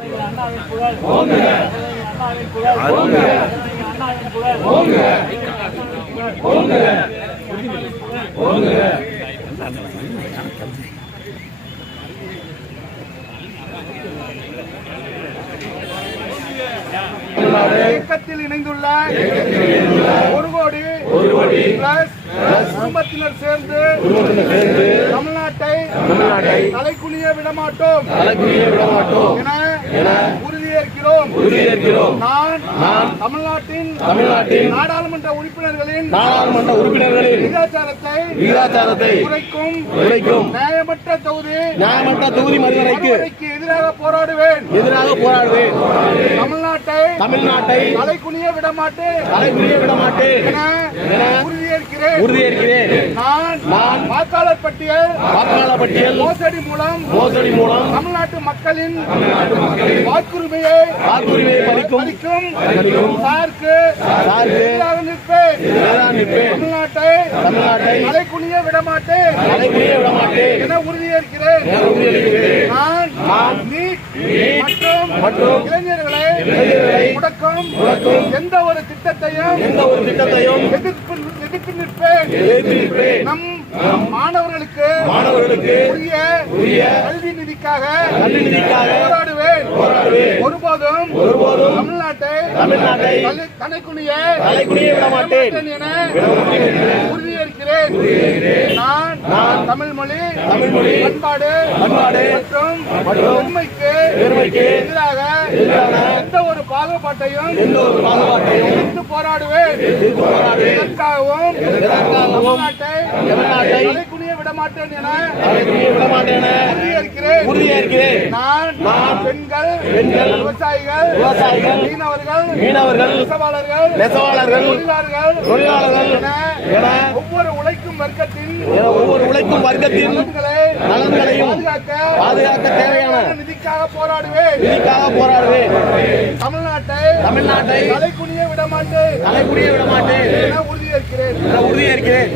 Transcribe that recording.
அண்ணாவின் புகழ் ஓங்குக. அண்ணாவின் புகழ் ஓங்குக. அண்ணாவின் புகழ் ஓங்குக. ஓங்குக. ஓங்குக. இயக்கத்தில் இணைந்துள்ள 1 கோடி பிளஸ் குடும்பத்தினர் சேர்ந்து தமிழ்நாட்டை தலைக்குனிய விடமாட்டோம் என உறுதியேற்கிறோம். நான் தமிழ்நாட்டின் நாடாளுமன்ற உறுப்பினர்களின் விகிதாச்சாரத்தை குறைக்கும் நியாயமற்ற தொகுதி மறுவரைக்கு எதிராக போராடுவேன். தமிழ்நாட்டை தலைக்குனிய விடமாட்டேன் என உறுதியேற்கிறேன். நான் வாக்காளர் பட்டியல் மோசடி மூலம் தமிழ்நாட்டு மக்களின் வாக்குரிமையை பறிக்கும் சாருக்கு எதிராக நிற்பேன். தமிழ்நாட்டை தலைக்குனிய விடமாட்டேன் என உறுதியேற்கிறேன். நான் நீட் மற்றும் இளைஞர்களை முடக்கும் எந்த ஒரு திட்டத்தையும் எதிர்த்து நிற்பேன். நம் மாணவர்களுக்கு உரிய கல்வி நிதிக்காக போராடுவேன். ஒருபோதும் தமிழ்நாட்டை தலைக்குனிய விடமாட்டேன் என உறுதியேற்கிறேன். நான் தமிழ் மொழி பண்பாடு மற்றும் பெருமைக்கு எதிராக எந்த ஒரு பாகுபாட்டையும் எதிர்த்து போராடுவேன். இதற்காகவும் தமிழ்நாட்டை தலைக்குனிய விடமாட்டேன் என உறுதியேற்கிறேன். நான் பெண்கள் விவசாயிகள் மீனவர்கள் நெசவாளர்கள் தொழிலாளர்கள் என ஒவ்வொரு உழைக்கும் வர்க்கத்தின் நலன்களையும் பாதுகாக்க தேவையான நிதிக்காக போராடுவேன். தமிழ்நாட்டை தலைக்குனிய விடமாட்டேன் என உறுதியேற்கிறேன்.